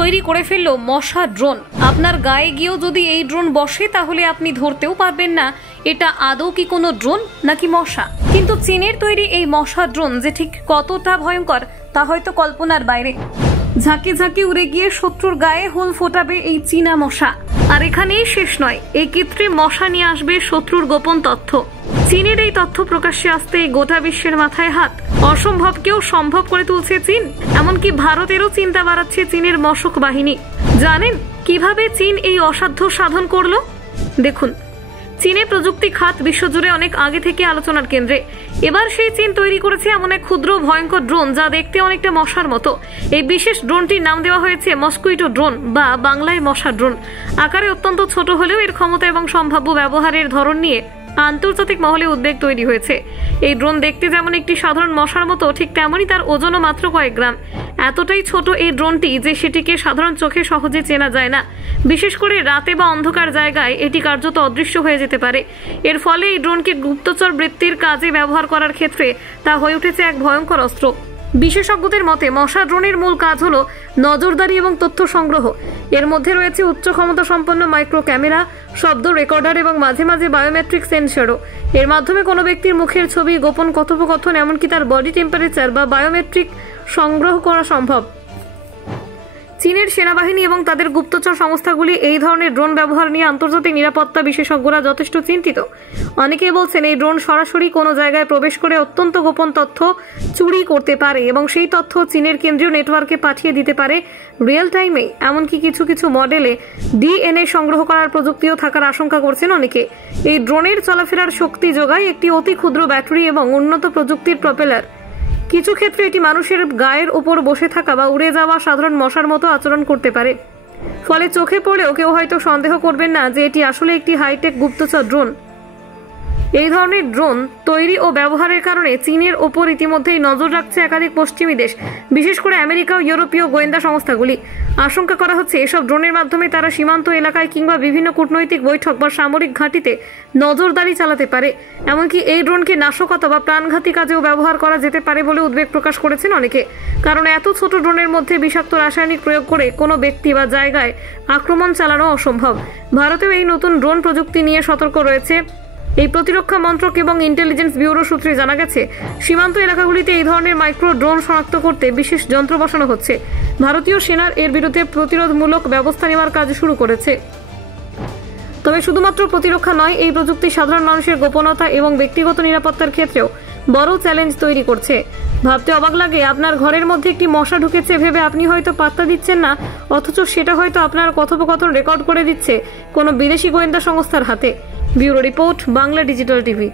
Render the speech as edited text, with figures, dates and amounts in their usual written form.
তৈরি করে ফেললো মশা ড্রোন। আপনার গায়ে গিয়েও যদি এই ড্রোন বসে তাহলে আপনি ধরতেও পারবেন না এটা আদৌ কি কোনো ড্রোন নাকি মশা। কিন্তু চীনের তৈরি এই মশা ড্রোন যে ঠিক কতটা ভয়ঙ্কর তা হয়তো কল্পনার বাইরে। ঝাঁকে ঝাঁকে উড়ে গিয়ে শত্রুর গায়ে হোল ফোটাবে এই চীনা মশা। আর এখানেই শেষ নয়, এই কৃত্রিম মশা নিয়ে আসবে শত্রুর গোপন তথ্য। চীনের এই তথ্য প্রকাশ্যে আসতে গোটা বিশ্বের মাথায় হাত। অসম্ভবকেও সম্ভব করে তুলছে চীন, এমনকি ভারতেরও চিন্তা বাড়াচ্ছে চীনের মশক বাহিনী। জানেন কিভাবে চীন এই অসাধ্য সাধন করলো? দেখুন, চীনের প্রযুক্তি খাত বিশ্বজুড়ে অনেক আগে থেকে আলোচনার কেন্দ্রে। এবার সেই চীন তৈরি করেছে এমন এক ক্ষুদ্র ভয়ঙ্কর ড্রোন যা দেখতে অনেকটা মশার মতো। এই বিশেষ ড্রোনটির নাম দেওয়া হয়েছে মস্কুইটো ড্রোন বা বাংলায় মশা ড্রোন। আকারে অত্যন্ত ছোট হলেও এর ক্ষমতা এবং সম্ভাব্য ব্যবহারের ধরন নিয়ে আন্তর্জাতিক মহলে উদ্বেগ তৈরি হয়েছে। এই ড্রোন দেখতে যেমন একটি সাধারণ মশার মতো, ঠিক তেমনই তার ওজনও মাত্র কয়েক গ্রাম। এতটাই ছোট এই ড্রোনটি যে সেটিকে সাধারণ চোখে সহজে চেনা যায় না। বিশেষ করে রাতে বা অন্ধকার জায়গায় এটি কার্যত অদৃশ্য হয়ে যেতে পারে। এর ফলে এই ড্রোনকে গুপ্তচর বৃত্তির কাজে ব্যবহার করার ক্ষেত্রে তা হয়ে উঠেছে এক ভয়ঙ্কর অস্ত্র। বিশেষজ্ঞদের মতে মশা ড্রোনের মূল কাজ হলো নজরদারি এবং তথ্য সংগ্রহ। এর মধ্যে রয়েছে উচ্চ ক্ষমতা সম্পন্ন মাইক্রো ক্যামেরা, শব্দ রেকর্ডার এবং মাঝে মাঝে বায়োমেট্রিক সেন্সরও। এর মাধ্যমে কোনো ব্যক্তির মুখের ছবি, গোপন কথোপকথন, এমনকি তার বডি টেম্পারেচার বা বায়োমেট্রিক সংগ্রহ করা সম্ভব। চীনের সেনাবাহিনী এবং তাদের গুপ্তচর সংস্থাগুলি এই ধরনের ড্রোন ব্যবহার নিয়ে আন্তর্জাতিক নিরাপত্তা বিশেষজ্ঞরা যথেষ্ট চিন্তিত। অনেকেই বলছেন এই ড্রোন সরাসরি কোনো জায়গায় প্রবেশ করে অত্যন্ত গোপন তথ্য চুরি করতে পারে এবং সেই তথ্য চীনের কেন্দ্রীয় নেটওয়ার্কে পাঠিয়ে দিতে পারে রিয়েল টাইমে। এমনকি কিছু কিছু মডেলে ডিএনএ সংগ্রহ করার প্রযুক্তিও থাকার আশঙ্কা করছেন অনেকে। এই ড্রোনের চলাফেরার শক্তি যোগায় একটি অতি ক্ষুদ্র ব্যাটারি এবং উন্নত প্রযুক্তির প্রপেলার। কিছু ক্ষেত্রে এটি মানুষের গায়ের ওপর বসে থাকা বা উড়ে যাওয়া সাধারণ মশার মতো আচরণ করতে পারে। ফলে চোখে পড়েও কেউ হয়তো সন্দেহ করবেন না যে এটি আসলে একটি হাইটেক গুপ্তচর ড্রোন। এই ধরনের ড্রোন তৈরি ও ব্যবহারের কারণে চীনের ওপর ইতিমধ্যেই নজর রাখছে একাধিক পশ্চিমী দেশ, বিশেষ করে আমেরিকা ও ইউরোপীয় গোয়েন্দা সংস্থাগুলি। আশঙ্কা করা হচ্ছে এসব ড্রোনের মাধ্যমে তারা সীমান্ত এলাকায় কিংবা বিভিন্ন কূটনৈতিক বৈঠক বা সামরিক ঘাঁটিতে নজরদারি চালাতে পারে। এমনকি এই ড্রোনকে নাশকতা বা প্রাণঘাতী কাজেও ব্যবহার করা যেতে পারে বলে উদ্বেগ প্রকাশ করেছেন অনেকে। কারণ এত ছোট ড্রোনের মধ্যে বিষাক্ত রাসায়নিক প্রয়োগ করে কোনো ব্যক্তি বা জায়গায় আক্রমণ চালানো অসম্ভব। ভারতেও এই নতুন ড্রোন প্রযুক্তি নিয়ে সতর্ক রয়েছে। এই প্রতিরক্ষা মন্ত্রক এবং ইন্টেলিজেন্স ব্যুরো সূত্রে জানা গেছে, সীমান্ত এলাকাগুলিতে এই ধরনের মাইক্রো ড্রোন শনাক্ত করতে বিশেষ যন্ত্র বসানো হচ্ছে। ভারতীয় সেনার এর বিরুদ্ধে প্রতিরোধমূলক ব্যবস্থা নেওয়ার কাজ শুরু করেছে। তবে শুধুমাত্র প্রতিরক্ষা নয়, এই প্রযুক্তি সাধারণ মানুষের গোপনতা এবং ব্যক্তিগত নিরাপত্তার ক্ষেত্রেও বড় চ্যালেঞ্জ তৈরি করছে। ভাবতে অবাক লাগে, আপনার ঘরের মধ্যে একটি মশা ঢুকেছে ভেবে আপনি হয়তো পাত্তা দিচ্ছেন না, অথচ সেটা হয়তো আপনার কথোপকথন রেকর্ড করে দিচ্ছে কোনো বিদেশি গোয়েন্দা সংস্থার হাতে। Bureau report, Bangla digital TV.